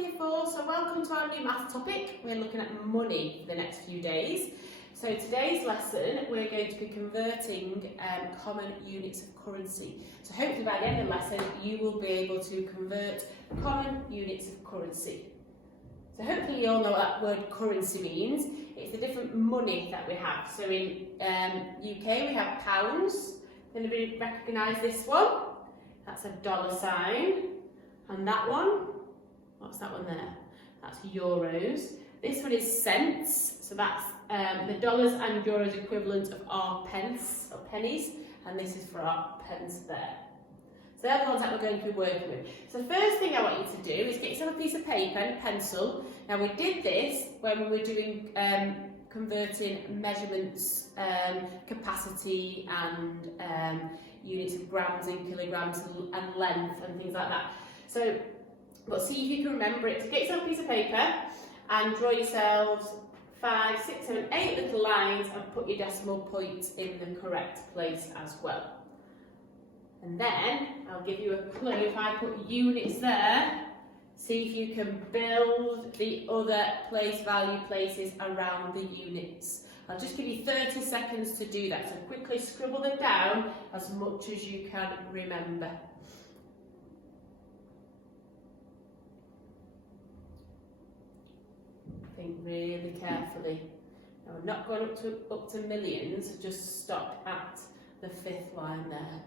Year 4, so welcome to our new math topic. We're looking at money for the next few days. So today's lesson, we're going to be converting common units of currency. So hopefully by the end of the lesson, you will be able to convert common units of currency. So hopefully you all know what that word currency means. It's the different money that we have. So in UK, we have pounds. Anybody recognise this one? That's a dollar sign. And that one, what's that one there? That's euros. This one is cents, so that's the dollars and euros equivalent of our pence, or pennies, and this is for our pence there. So they're the ones that we're going to be working with. So the first thing I want you to do is get yourself a piece of paper and a pencil. Now we did this when we were doing converting measurements, capacity and units of grams and kilograms and length and things like that. So, but see if you can remember it. So get yourself a piece of paper and draw yourselves 5, 6, 7, 8 little lines and put your decimal points in the correct place as well. And then I'll give you a clue. If I put units there, see if you can build the other place value places around the units. I'll just give you 30 seconds to do that. So quickly scribble them down as much as you can remember. Think really carefully. Now we're not going up to millions, just stop at the 5th line there.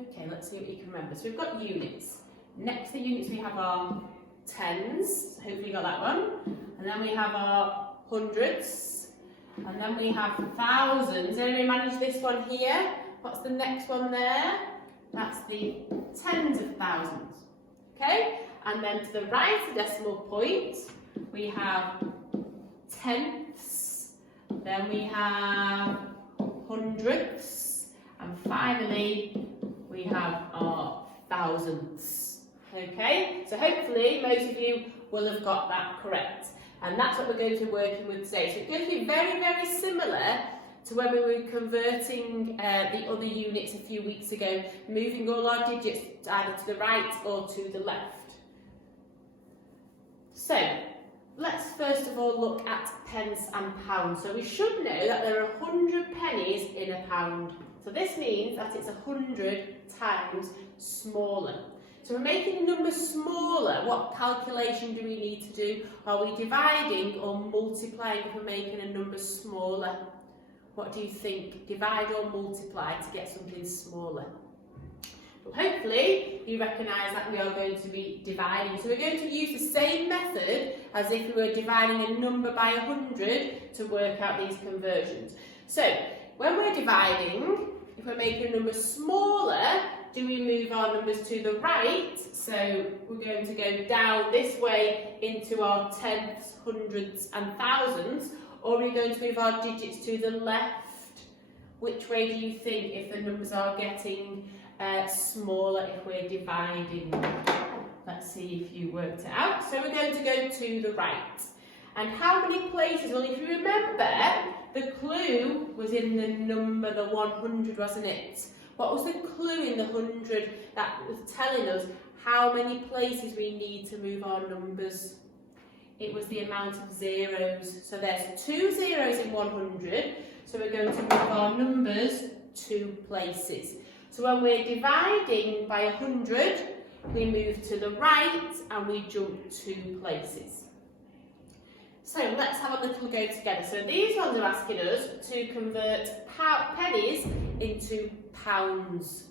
Okay, let's see what you can remember. So we've got units. Next to units we have our tens, so hopefully you got that one. And then we have our hundreds. And then we have thousands. Anybody manage this one here? What's the next one there? That's the tens of thousands. Okay, and then to the right of decimal point, we have tenths, then we have hundredths, and finally we have our thousandths. Okay, so hopefully most of you will have got that correct. And that's what we're going to be working with today. So it's going to be very, very similar to when we were converting the other units a few weeks ago, moving all our digits either to the right or to the left. So, let's first of all look at pence and pounds. So we should know that there are 100 pennies in a pound. So this means that it's 100 times smaller. So we're making the number smaller. What calculation do we need to do? Are we dividing or multiplying if we're making a number smaller? What do you think? Divide or multiply to get something smaller? Well, hopefully you recognise that we are going to be dividing. So we're going to use the same method as if we were dividing a number by 100 to work out these conversions. So when we're dividing, if we're making a number smaller, do we move our numbers to the right? So we're going to go down this way into our tenths, hundreds and thousands. Or are we going to move our digits to the left? Which way do you think if the numbers are getting smaller if we're dividing? Let's see if you worked it out. So we're going to go to the right. And how many places? Well, if you remember, the clue was in the number, the 100, wasn't it? What was the clue in the 100 that was telling us how many places we need to move our numbers? It was the amount of zeros. So there's 2 zeros in 100, so we're going to move our numbers 2 places. So when we're dividing by 100, we move to the right and we jump 2 places. So let's have a little go together. So these ones are asking us to convert pennies into pounds.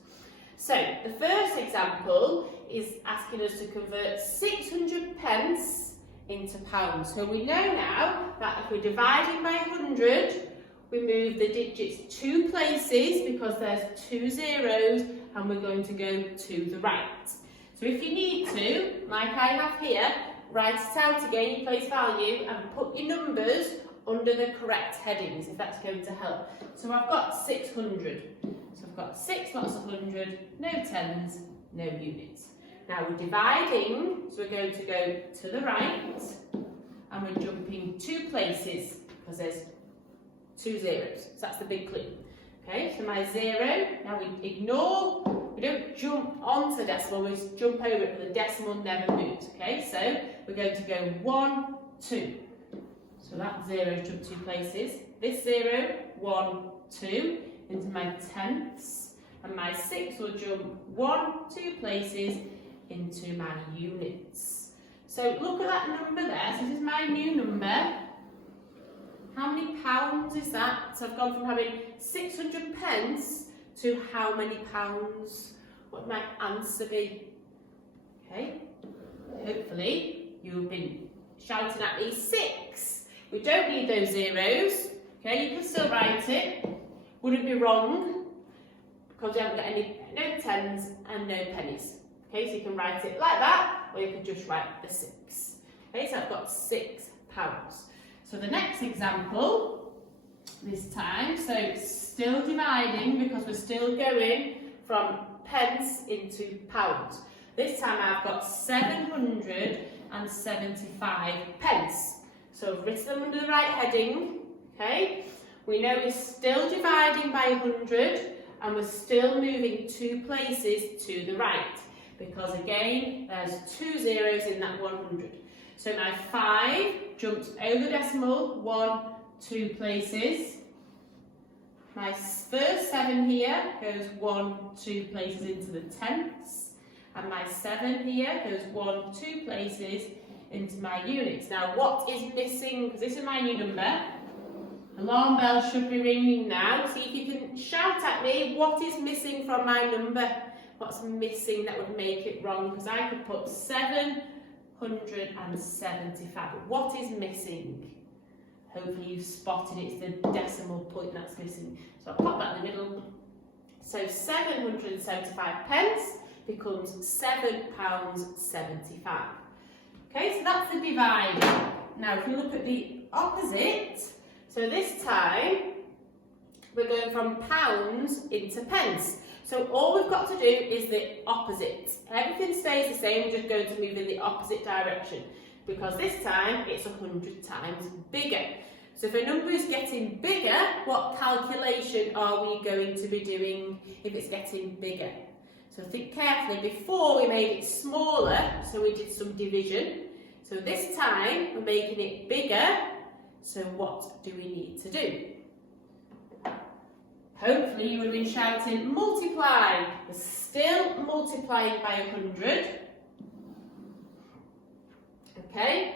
So the first example is asking us to convert 600 pence into pounds. So we know now that if we're dividing by 100, we move the digits 2 places because there's 2 zeros and we're going to go to the right. So if you need to, like I have here, write it out again, your place value, and put your numbers under the correct headings if that's going to help. So I've got 600. So I've got 6 lots of 100, no tens, no units. Now we're dividing, so we're going to go to the right and we're jumping 2 places because there's 2 zeros. So that's the big clue. Okay, so my 0, now we ignore we don't jump onto the decimal, we just jump over it, but the decimal never moves. Okay, so we're going to go 1, 2. So that 0 jumped 2 places. This 0, 1, 2 into my tenths, and my 6 will jump 1, 2 places into my units. So look at that number there. So this is my new number. How many pounds is that? So I've gone from having 600 pence to how many pounds? What would my answer be? Okay, hopefully you've been shouting at me 6. We don't need those zeros. Okay, you can still write it. Wouldn't be wrong because you haven't got no tens and no pennies. Okay, so you can write it like that, or you can just write the 6. Okay, so I've got 6 pounds. So the next example, this time, so still dividing because we're still going from pence into pounds. This time I've got 775 pence. So I've written them under the right heading, okay? We know we're still dividing by 100 and we're still moving 2 places to the right because again, there's 2 zeros in that 100. So my 5 jumps over the decimal 1, 2 places. My first 7 here goes 1, 2 places into the tenths. And my 7 here goes 1, 2 places into my units. Now what is missing, because this is my new number, alarm bell should be ringing now. See if you can shout at me, what is missing from my number? What's missing that would make it wrong? Because I could put 775. What is missing? Hopefully you've spotted it's the decimal point that's missing. So I'll pop that in the middle. So 775 pence becomes £7.75. Okay, so that's the dividing. Now if we look at the opposite, so this time we're going from pounds into pence. So all we've got to do is the opposite. Everything stays the same, we're just going to move in the opposite direction because this time it's 100 times bigger. So if a number is getting bigger, what calculation are we going to be doing if it's getting bigger? So think carefully. Before we made it smaller, so we did some division. So this time we're making it bigger. So what do we need to do? Hopefully you would have been shouting multiply. We're still multiplying by 100. Okay.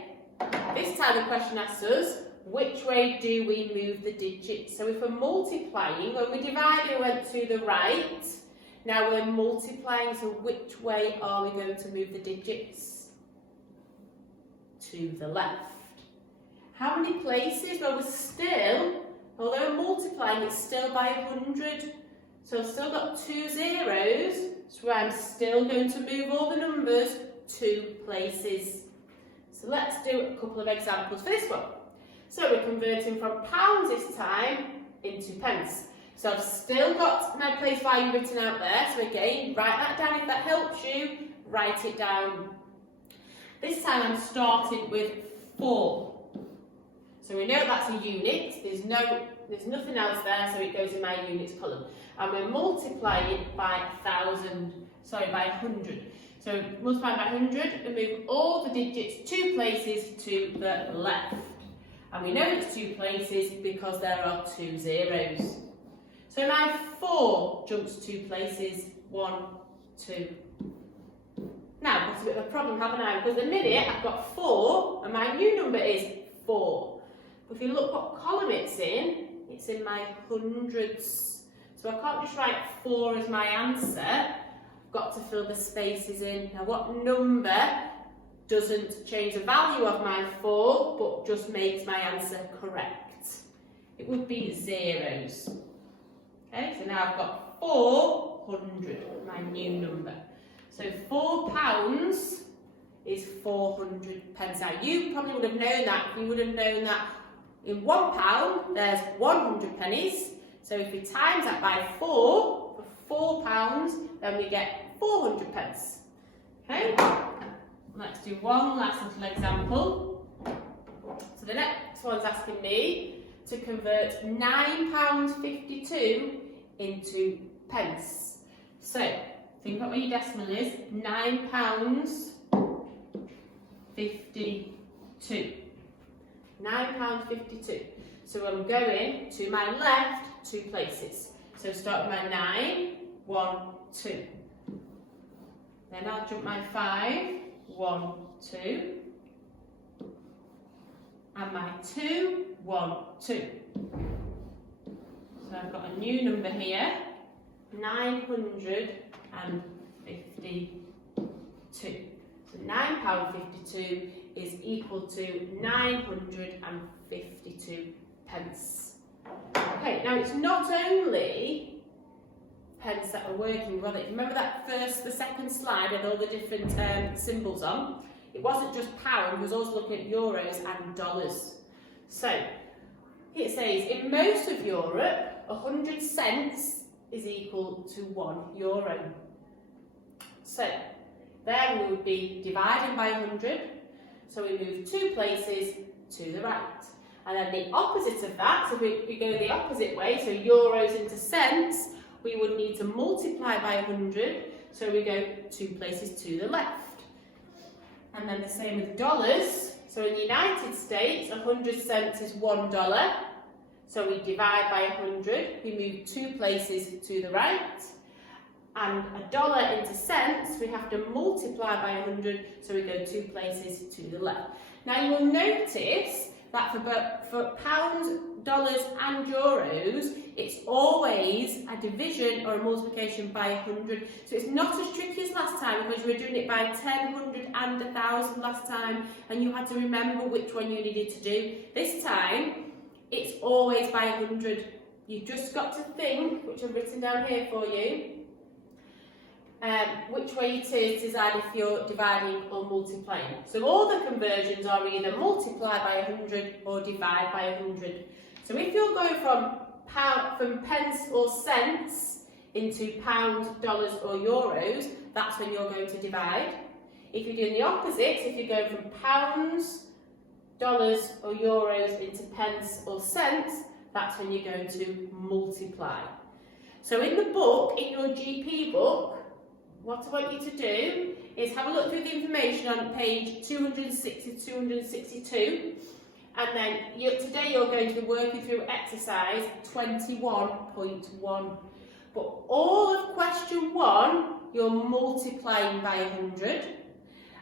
This time the question asks us, which way do we move the digits? So if we're multiplying, when we divided we went to the right. Now we're multiplying, so which way are we going to move the digits? To the left. How many places? Well, we're still, although we're multiplying, it's still by 100. So I've still got 2 zeros, so I'm still going to move all the numbers 2 places. So let's do a couple of examples for this one. So we're converting from pounds this time into pence. So I've still got my place value written out there. So again, write that down if that helps you. Write it down. This time I'm starting with 4. So we know that's a unit. There's nothing else there, so it goes in my units column. And we're multiplying it by 100. So multiply by 100 and move all the digits 2 places to the left. And we know it's 2 places because there are 2 zeros. So my 4 jumps 2 places, 1, 2. Now, I've got a bit of a problem, haven't I? Because at the minute I've got 4 and my new number is 4. But if you look what column it's in my hundreds. So I can't just write 4 as my answer. I've got to fill the spaces in. Now, what number doesn't change the value of my 4, but just makes my answer correct? It would be zeros. Okay, so now I've got 400, my new number. So £4 is 400 pence. Now you probably would have known that. You would have known that in £1 there's 100 pennies. So if we times that by 4 for £4, then we get 400 pence. Okay, let's do one last little example. So the next one's asking me to convert £9.52 into pence. So think about where your decimal is, £9.52. £9.52. So I'm going to my left 2 places. So start with my 9, 1, 2. Then I'll jump my 5, 1, 2. And my 2, 1, 2. So I've got a new number here, 952. So £9.52 is equal to 952 pence. Okay, now it's not only pence that are working with it. Remember the second slide with all the different symbols on? It wasn't just pound, we was also looking at euros and dollars. So, it says, in most of Europe, 100 cents is equal to €1. So, there we would be dividing by 100. So we move 2 places to the right. And then the opposite of that, so we go the opposite way, so euros into cents, we would need to multiply by 100. So we go 2 places to the left. And then the same with dollars. So in the United States, 100 cents is $1. So we divide by 100, we move 2 places to the right. And $1 into cents, we have to multiply by 100, so we go 2 places to the left. Now you will notice that for pounds, dollars and euros, it's always a division or a multiplication by 100. So it's not as tricky as last time because we were doing it by 10, 100 and 1,000 last time and you had to remember which one you needed to do. This time, it's always by 100. You've just got to think, which I've written down here for you, which way it is either if you're dividing or multiplying. So all the conversions are either multiply by 100 or divide by 100. So if you're going from pence or cents into pounds, dollars or euros, that's when you're going to divide. If you're doing the opposite, if you're going from pounds, dollars or euros into pence or cents, that's when you're going to multiply. So in the book, in your GP book, what I want you to do is have a look through the information on page 260 to 262 and then today you're going to be working through exercise 21.1. But all of question 1 you're multiplying by 100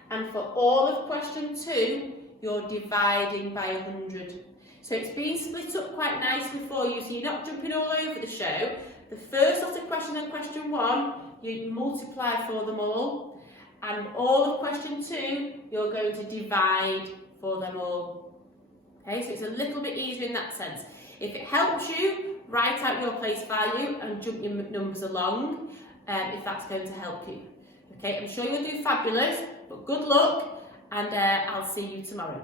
and for all of question 2 you're dividing by 100. So it's been split up quite nicely for you so you're not jumping all over the show. The first lot of questions on question 1 you multiply for them all, and all of question 2, you're going to divide for them all. Okay, so it's a little bit easier in that sense. If it helps you, write out your place value and jump your numbers along, if that's going to help you. Okay, I'm sure you'll do fabulous, but good luck, and I'll see you tomorrow.